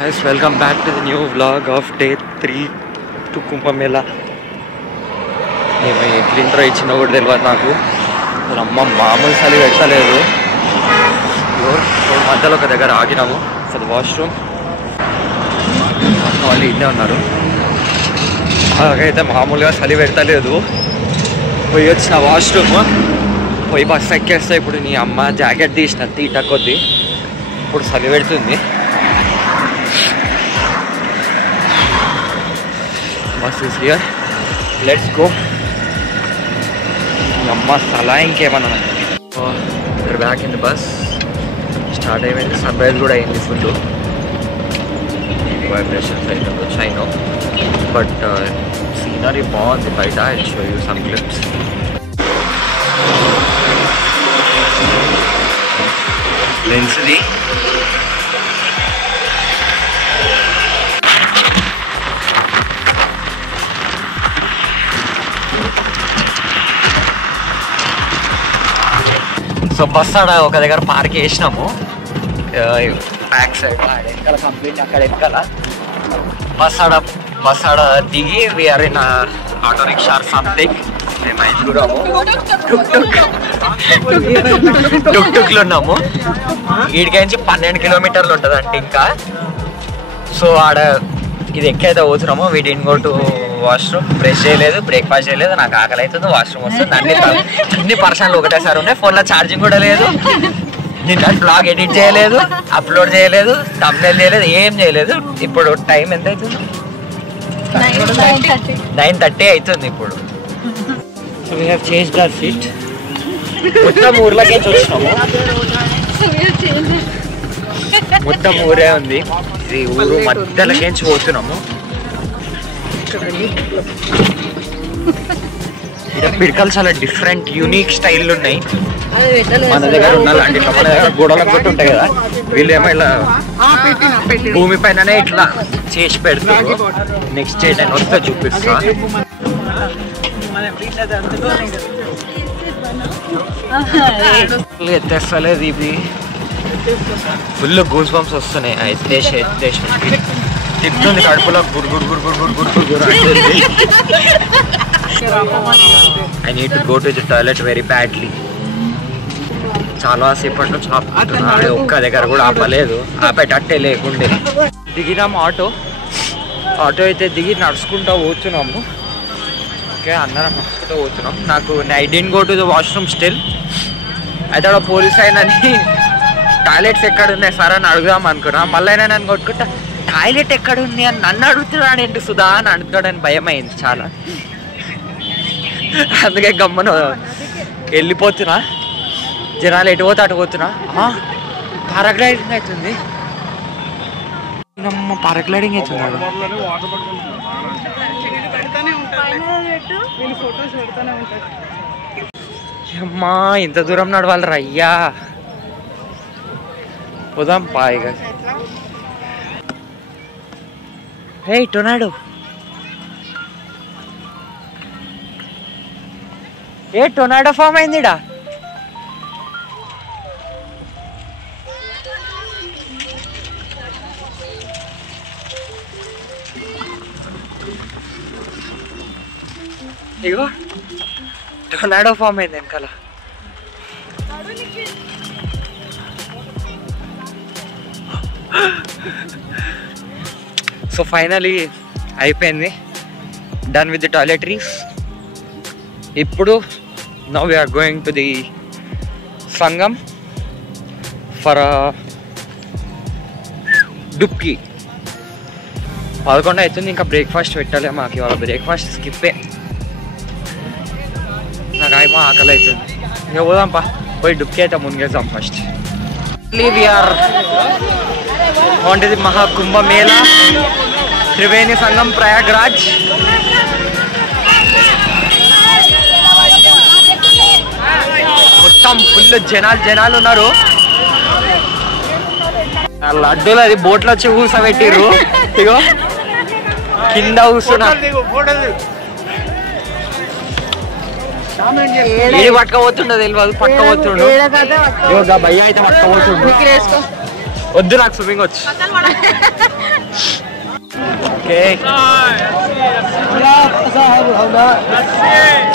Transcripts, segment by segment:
Guys, welcome back to the new vlog of day 3 to Kumbh Mela. నేను ఎట్లా intro ఇచ్చినా కూడా తెలియదు నాకు. అమ్మ మామూలు చలి పెట్టలేదు. మధ్యలో ఒక దగ్గర ఆగినాము ఫర్ ద వాష్రూమ్. వాళ్ళు ఇన్నే ఉన్నారు. అలాగైతే మామూలుగా చలి పెడతలేదు. పోయి వచ్చిన వాష్రూమ్ పోయి బస్సు ఎక్కేస్తే ఇప్పుడు నీ అమ్మ జాకెట్ తీసిన తీట కొద్ది ఇప్పుడు చలి పెడుతుంది. Bus is here. Let's go. Amma ఇంకేమన్నా. We're back in the bus. Start అయిపోయింది. సన్రైజ్ కూడా అయింది ఫుల్. వైబ్రేషన్స్ అయితే వచ్చి I know. But scenery బాగుంది బయట. I'll show you some clips. లెన్స్ది సో బస్ ఆడ ఒక దగ్గర పార్క్ చేసినాము బ్యాక్ సైడ్ వెనకాల కంప్లీట్ అక్కడ వెనకాల బస్ ఆడ దిగి we're in auto rickshaw or something మేము ఐదుగురాము టుక్లో ఉన్నాము. వీడికించి 12 కిలోమీటర్లు ఉంటుంది అంటే ఇంకా. సో ఆడ ఇది ఎక్కైతే పోతున్నామో వీడి గో టు వాష్రూమ్. బ్రష్ చేయలేదు, బ్రేక్ఫాస్ట్ చేయలేదు, నాకు ఆకలి అవుతుంది, వాష్రూమ్ వస్తుంది. అన్ని పర్సనల్ ఒకటేసారి ఉన్నాయి. ఫోన్లో ఛార్జింగ్ కూడా లేదు. నిన్న బ్లాగ్ ఎడిట్ చేయలేదు, అప్లోడ్ చేయలేదు, థంబ్నెయిల్ చేయలేదు, ఏం చేయలేదు. ఇప్పుడు టైం ఎంత అవుతుంది? 9:30 అవుతుంది ఇప్పుడు. So we have changed hour seat. మొత్తం ఊర్లోకి వచ్చినాము. మొత్తం ఊరే ఉంది. ఇది ఊరు మధ్యలోకి పోతున్నాము. ఇక్కడ పిడకలు చాలా డిఫరెంట్ యూనిక్ స్టైల్ ఉన్నాయి. మన దగ్గర ఉండాలంటే ఇట్లా మన దగ్గర గోడలకు కొట్టి ఉంటాయి కదా, వీళ్ళేమో ఇలా భూమి పైననే ఇట్లా చేసి పెడతారు. నెక్స్ట్ డే నేను వస్తే చూపిస్తా. ఎత్తేస్తలేదు ఇవి. ఫుల్ గూస్ బంప్స్ వస్తున్నాయి. ఎత్తేసి తిప్పుతుంది కడుపులో good good good good good good good అంటుంది. I need to go to the toilet very badly. చాలా సేపటి నుంచి ఆపుతున్నా, ఒక్క దగ్గర కూడా ఆపలేదు, ఆపేటట్టే లేకుండే. దిగినాము ఆటో అయితే దిగి నడుచుకుంటూ పోతున్నాము. ఓకే, అందరం నడుచుకుంటూ పోతున్నాం. నాకు I didn't go to the washroom still. అయితే అక్కడ పోలీస్ అయినని టాయిలెట్స్ ఎక్కడ ఉన్నాయి సార్ అని అడుగుదాం అనుకున్నా. మళ్ళీ అయినా నన్ను కొట్టుకుంటా టాయిలెట్ ఎక్కడ ఉంది అని నన్ను అడుగుతున్నాడు ఏంటి సుధా అని అడుగుతాడని భయం అయింది చాలా. అందుకే గమ్మను వెళ్ళిపోతున్నా. జనాలు ఎటు పోతే అటు పోతున్నా. పారాగ్లైడింగ్ అవుతుంది. పారాగ్లైడింగ్ అవుతుంది. అమ్మా ఇంత దూరం నడవాలి రయ్యా. పోదాం పాయిగా. హే టొర్నాడో, ఏ టొర్నాడో ఫామ్ అయిందిడా. ఇగో టొర్నాడో ఫామ్ అయింది వెనకాల. సో ఫైనలీ అయిపోయింది. Done with the toiletries. ఇప్పుడు now we're going to the Sangam for dubki. 11 అవుతుంది. ఇంకా బ్రేక్ఫాస్ట్ పెట్టాలి మాకు. ఇవాళ బ్రేక్ఫాస్ట్ స్కిప్పే. నాకు ఏమో ఆకలి అవుతుంది. ఇంకా పోదాంపా, పోయి డుబ్కి అయితే మునిగేద్దాం first. We're on to the Mahakumbh Mela Triveni Sangam Prayagraj. మొత్తం ఫుల్ జనాలు ఉన్నారు. లడ్డూలు అది బోట్లో వచ్చి కూసబెట్టిర్రు. ఇగో కింద కూర్చున్నా. ఏది పట్టుకపోతుండో తెలియదు, పట్టుకపోతుండు. భయ్య అయితే పట్టుకపోతుండు. వద్దు, నాకు స్విమ్మింగ్ వచ్చు. Okay.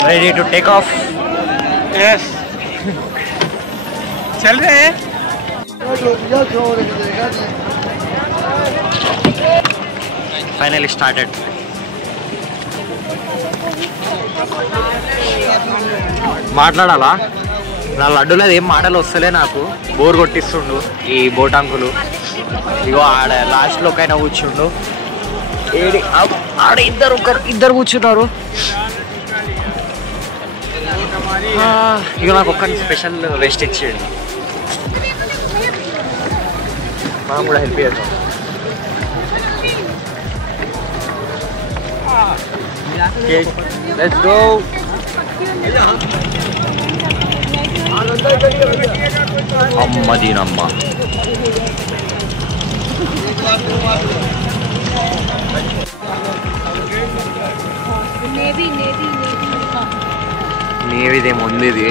Ready to take off? Yes. चल रहे हैं. Finally started. మాట్లాడాలా? నా లడ్డులో ఏం మాటలు వస్తలే, నాకు బోర్ కొట్టిస్తుండు ఈ బోటాంకులు. ఇగో ఆడ లాస్ట్లోకైనా కూర్చుండు. ఆడ ఇద్దరు కూర్చున్నారు. ఇక నాకు ఒక్కరిని స్పెషల్ రెస్ట్ ఇచ్చేయండి. మనం కూడా హెల్ప్ చేద్దాం. Let's go. అమ్మ దీనమ్మ. నేవిదేముంది ఇది.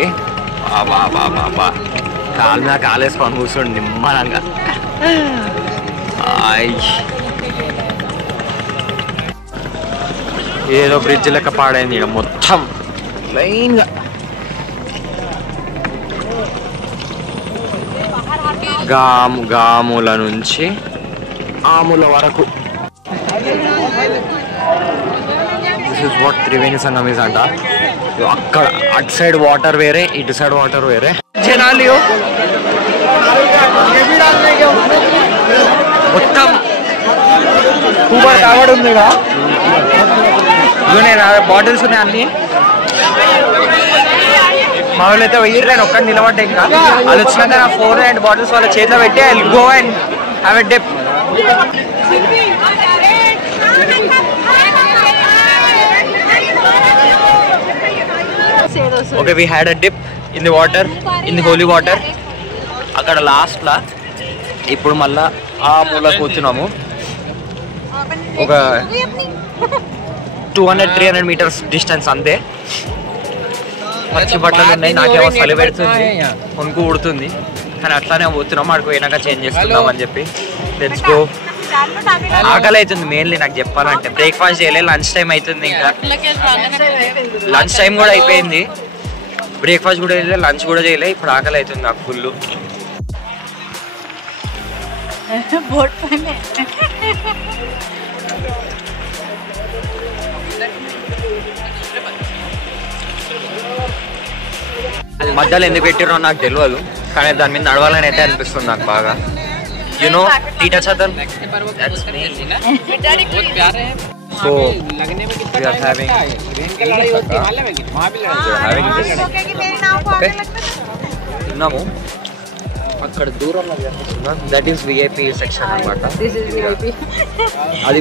బాబా కాలు మీద కాలేసుకొని కూర్చోండి నిమ్మలంగా. ఏదో బ్రిడ్జ్ లెక్క పాడైంది ఇక్కడ మొత్తం లైన్గా. గాముల నుంచి ఆముల వరకు. This is what Triveni Sangam is అంట. అక్కడ అటు సైడ్ వాటర్ వేరే, ఇటు సైడ్ వాటర్ వేరే. జనాలు మొత్తం కూబర్ కావడం ఉంది. బాటిల్స్ ఉన్నాయి అన్ని. మా వాళ్ళు అయితే వెయ్యి నేను ఒక్కటి నిలబడ్డా. ఇంకా వాళ్ళు వచ్చినాక నా 4 బాటిల్స్ వాళ్ళ చేతిలో పెట్టి I will go and have a dip. Okay, we had a dip in the water, in the Holi water. అక్కడ లాస్ట్లా ఇప్పుడు మళ్ళా ఆ మూల కూర్చున్నాము. ఒక 200-300 మీటర్స్ డిస్టెన్స్ అంతే. పచ్చి బట్టలు ఉన్నాయి. నాకేమో చలి పెడుతుంది, కొనుక్కు ఉడుతుంది, కానీ అట్లానే పోతున్నాం. అక్కడికి పోయినాక చేంజ్ చేసుకుందాం అని చెప్పి. Let's go. ఆకలి అవుతుంది మెయిన్లీ నాకు చెప్పాలంటే. బ్రేక్ఫాస్ట్ చేయలేదు, లంచ్ టైం అవుతుంది. ఇంకా లంచ్ టైం కూడా అయిపోయింది, బ్రేక్ఫాస్ట్ కూడా చేయలేదు, లంచ్ కూడా చేయలేదు. ఇప్పుడు ఆకలి అవుతుంది నాకు ఫుల్. మధ్యలో ఎందుకు పెట్టిరో నాకు తెలియదు, కానీ దాని మీద నడవాలని అయితే అనిపిస్తుంది నాకు బాగా. You know, Tita Chatan? That's me. So, we are having okay. Now, అక్కడ దూరంలో దట్ ఈస్ విఐపి సెక్షన్ అనమాట. అది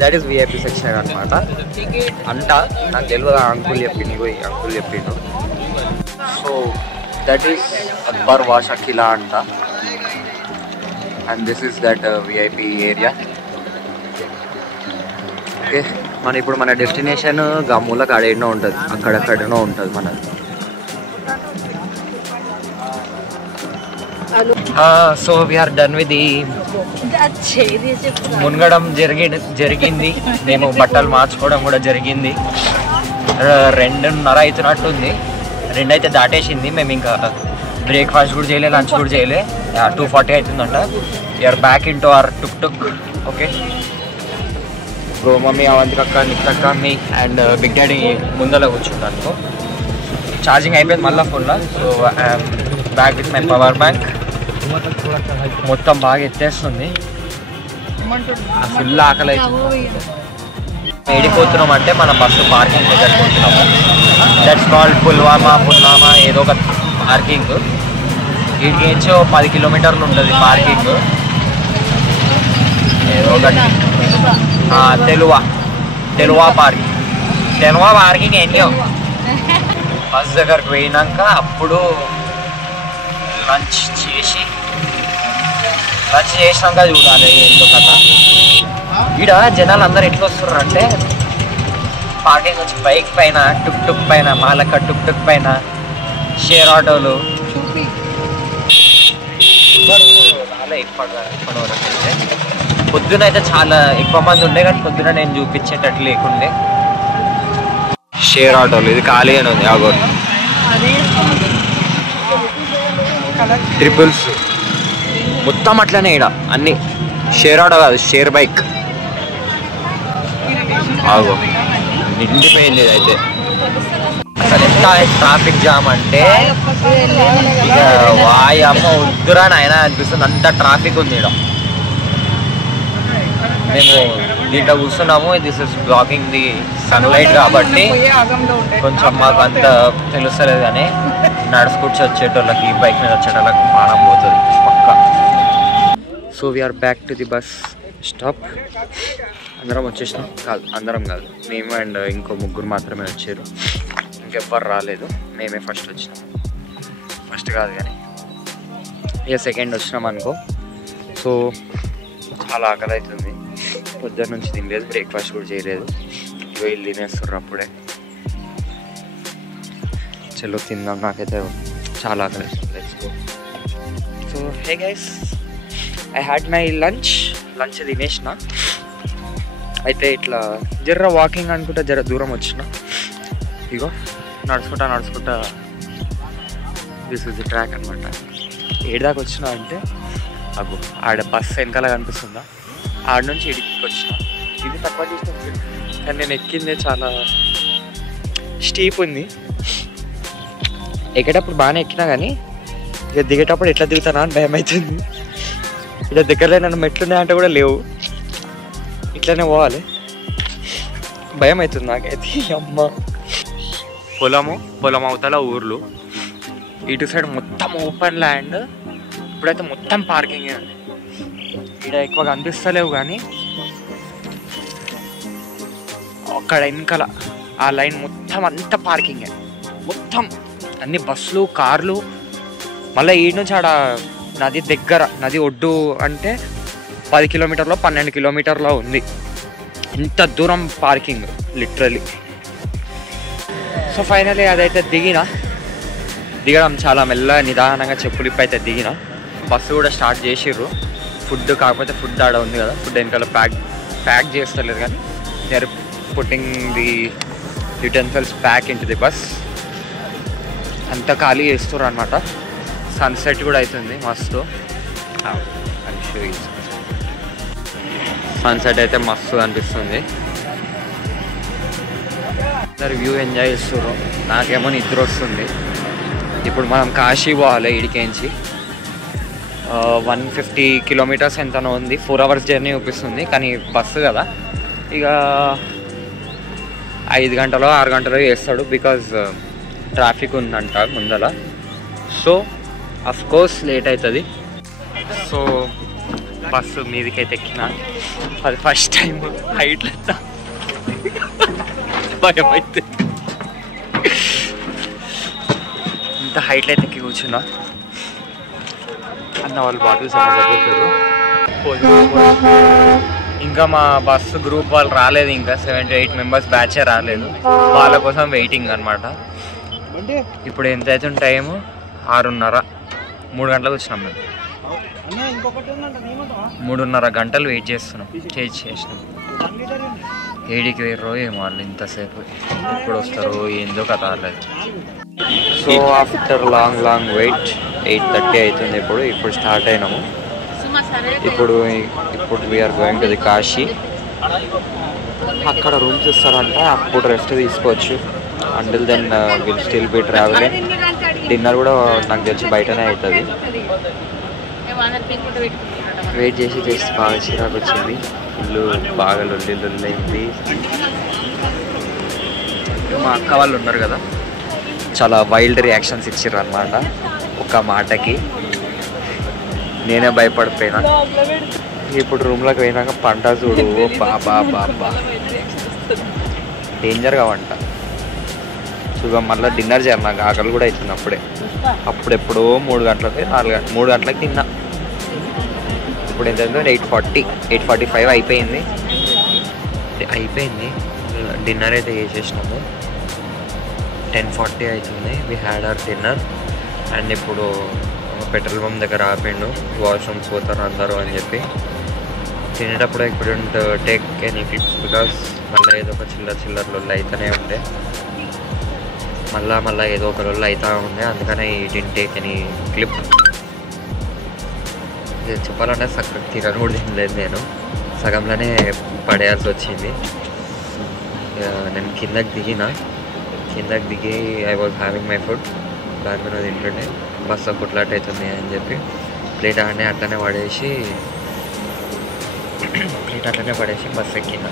దట్ ఈస్ విఐపి సెక్షన్ అనమాట. అంట నాకు తెలియదు, అంకుల్ చెప్పిండు, అంకుల్ చెప్పిండు. సో దట్ ఈస్ అక్బర్ వాషా కిలా అంట. And this is that VIP area. Okay, ఇప్పుడు మన డెస్టినేషన్ గమ్ముల కాడేనో ఉంటుంది, అక్కడక్కడనో ఉంటుంది మనది. So we're done with the మునగడం జరిగింది. మేము బట్టలు మార్చుకోవడం కూడా జరిగింది. 2:30 అవుతున్నట్టుంది. 2 అయితే దాటేసింది. మేము ఇంకా బ్రేక్ఫాస్ట్ కూడా చేయలే, లంచ్ కూడా చేయలే. 2:40 అవుతుందంట. You're back in to our tuk tuk. Okay, so mummy, అవంతికక్క, నిక్కక్క, మీ అండ్ బిగ్ డాడీ ముందర కూర్చుంటాను. ఛార్జింగ్ అయిపోయింది మళ్ళీ ఫోన్లో. So I'm back with my power bank. మొత్తం బాగా ఎత్తేస్తుంది, ఫుల్ ఆకలి అవుతుంది. ఏడిపోతున్నాం అంటే మన బస్సు పార్కింగ్ దగ్గర పోతున్నాము. దట్స్ కాల్డ్ పుల్వామా ఏదో ఒక పార్కింగ్. వీటికి నుంచి 10 కిలోమీటర్లు ఉంటుంది పార్కింగ్. ఏదో ఒకటి తెలువా పార్కింగ్ ఎన్నో. బస్ దగ్గరకు పోయినాక అప్పుడు లంచ్ చేసినాక చూడాలి ఎందుకన్నా. ఈడ జనాలు అందరు ఎట్లా వస్తున్నారు అంటే, పార్కింగ్ వచ్చి బైక్ పైన, టుక్ టుక్ పైన, మాలక్క టుక్ టుక్ పైన, షేర్ ఆటోలు. ఇప్పటి వరకు అయితే పొద్దున అయితే చాలా ఎక్కువ మంది ఉండే, కానీ పొద్దున నేను చూపించేటట్లు లేకుండే. షేర్ ఆటోలు ఇది ఖాళీ అని ఉంది. ఆగో ట్రిపుల్స్ మొత్తం అట్లనే ఇక్కడ అన్ని షేర్ ఆటో కాదు, షేర్ బైక్. ఆగో నిండిపోయింది ఇదైతే. అసలు ఎంత ట్రాఫిక్ జామ్ అంటే ఇక వాయమ్మ వద్దురా నాయనా అనిపిస్తుంది, అంత ట్రాఫిక్ ఉంది ఇక్కడ. మేము దీంట్లో కూర్చున్నాము, this is blocking the sunlight కాబట్టి కొంచెం మాకు అంత తెలుస్తలేదు, కానీ నడుచుకుంటూ వచ్చేటోళ్ళకి బైక్ మీద వచ్చేటోళ్ళకి ప్రాణం పోతుంది పక్క. So we're back to the bus stop. అందరం వచ్చేసినాం, కాదు అందరం కాదు, మేము అండ్ ఇంకో ముగ్గురు మాత్రమే వచ్చారు, ఇంకెవ్వరు రాలేదు. మేమే ఫస్ట్ వచ్చినాం, ఫస్ట్ కాదు కానీ ఇక సెకండ్ వచ్చినాం అనుకో. సో చాలా ఆకలి అవుతుంది, పొద్దున్న నుంచి తినలేదు, బ్రేక్ఫాస్ట్ కూడా చేయలేదు. వీళ్ళు తినేస్తున్నారు అప్పుడే. చలో తిందాం, నాకైతే చాలా ఆకలి అవుతుంది. Let's go. So hey guys, I had my lunch తినేసిన. అయితే ఇట్లా జర్ర వాకింగ్ అనుకుంటా జర దూరం వచ్చిన. ఇగో నడుచుకుంటా దిస్ ఇస్ ది ట్రాక్ అనమాట. ఏడాదాకా వచ్చినా అంటే అగో ఆడ బస్ వెనకాల కనిపిస్తుందా, ఆడ నుంచి ఇడికి వచ్చిన. ఇది తక్కువ డిస్టెన్స్, కానీ నేను ఎక్కిందే చాలా స్టీప్ ఉంది. ఎక్కేటప్పుడు బాగానే ఎక్కినా, కానీ ఇక దిగేటప్పుడు ఎట్లా దిగుతానా అని భయం అవుతుంది. ఇక్కడ దగ్గరలో నన్ను మెట్లున్నాయంటే కూడా లేవు, ఇట్లనే పోవాలి, భయం అవుతుంది నాకైతే. అమ్మ పొలం అవతల ఊర్లు, ఇటు సైడ్ మొత్తం ఓపెన్ ల్యాండ్. ఇప్పుడైతే మొత్తం పార్కింగ్ ఉంది. ఇక్కడ ఎక్కువగా అనిపిస్తలేవు, కానీ అక్కడ వెనకాల ఆ లైన్ మొత్తం అంతా పార్కింగే, మొత్తం అన్ని బస్సులు కార్లు. మళ్ళీ ఈ నుంచి ఆడ నది దగ్గర, నది ఒడ్డు అంటే 10 కిలోమీటర్లో 12 కిలోమీటర్లో ఉంది. ఇంత దూరం పార్కింగ్ లిటరలీ. సో ఫైనలీ అదైతే దిగడం చాలా మెల్లగా నిదానంగా చెప్పులు ఇప్పి అయితే దిగిన. బస్సు కూడా స్టార్ట్ చేసిర్రు. ఫుడ్ కాకపోతే ఫుడ్ ఆడ ఉంది కదా, ఫుడ్ వెనకాల ప్యాక్ చేస్తలేదు, కానీ they are putting the utensils pack into the bus. అంతా ఖాళీ చేస్తున్నారు అనమాట. సన్సెట్ కూడా అవుతుంది మస్తు. సన్సెట్ అయితే మస్తు అనిపిస్తుంది. అందరు వ్యూ ఎంజాయ్ చేస్తున్నారు, నాకేమో నిద్ర వస్తుంది. ఇప్పుడు మనం కాశీ పోవాలి ఇడికేంచి. 150 కిలోమీటర్స్ ఎంతనో ఉంది, 4 hours జర్నీ చూపిస్తుంది, కానీ బస్సు కదా ఇక 5 గంటలో 6 గంటలో చేస్తాడు, బికాజ్ ట్రాఫిక్ ఉందంట ముందల. సో అఫ్కోర్స్ లేట్ అవుతుంది. సో బస్సు మీదకైతే ఎక్కిన, అది ఫస్ట్ టైం హైట్లో భయం అయితే. ఇంత హైట్లో అయితే ఎక్కి కూర్చున్నా. అన్న వాళ్ళు బాటిల్స్ చదువుతారు. ఇంకా మా బస్సు గ్రూప్ వాళ్ళు రాలేదు, ఇంకా 7 to 8 మెంబర్స్ బ్యాచే రాలేదు. వాళ్ళ కోసం వెయిటింగ్ అనమాట. ఇప్పుడు ఎంత అవుతుంది టైము? 6:30. 3 గంటలకు వచ్చినాం మేము. 3.5 గంటలు వెయిట్ చేస్తున్నాం, చేసినాం. ఏడికి వేర్రో ఏమో వాళ్ళు ఇంతసేపు, ఎప్పుడు వస్తారో ఏందో కథ రాలేదు. సో ఆఫ్టర్ లాంగ్ వెయిట్ 8:30 అవుతుంది. ఇప్పుడు స్టార్ట్ అయినాము. ఇప్పుడు we're going to the Kashi. అక్కడ రూమ్స్ ఇస్తారంట, అప్పుడు రెస్ట్ తీసుకోవచ్చు. Until then will still be travelling. Dinner కూడా నాకు తెలిసి బయటనే అవుతుంది. వెయిట్ చేసి బాగా చిరాకు వచ్చింది. ఇల్లు బాగా లొల్లింది. మా అక్క వాళ్ళు ఉన్నారు కదా, చాలా వైల్డ్ రియాక్షన్స్ ఇచ్చారు అన్నమాట. ఒక మాటకి నేనే భయపడిపోయినా. ఇప్పుడు రూమ్లోకి పోయినాక పంట చూడు, బాబా డేంజర్గా వంట. చూద్దాం, మళ్ళీ డిన్నర్ చేయాలి. నాకు ఆకలి కూడా అవుతుంది. అప్పుడెప్పుడో 3 గంటలకి 3 గంటలకు తిన్నా. ఇప్పుడు ఏంటంటే 8:45 అయిపోయింది. డిన్నర్ అయితే చేసేసినాము. 10:40 అవుతుంది. We had our dinner. And ఇప్పుడు పెట్రోల్ పంప్ దగ్గర ఆపిండు, వాష్రూమ్స్ పోతారు అందరూ అని చెప్పి. తినేటప్పుడు I couldn't take any clips because మళ్ళీ ఏదో ఒక చిల్లర లొల్లు అయితేనే ఉండే, మళ్ళీ ఏదో ఒక లొల్లు అవుతూ ఉండే. అందుకని he didn't take any clip. ఇది చెప్పాలంటే తినను కూడా తినలేదు, నేను సగంలోనే పడేయాల్సి వచ్చింది. నేను కిందకి దిగి I was having my food, దాని మీద తింటుండే. బస్సు కుట్లాట్ అవుతుంది అని చెప్పి ప్లేట్ అట్లనే పడేసి బస్సు ఎక్కిన.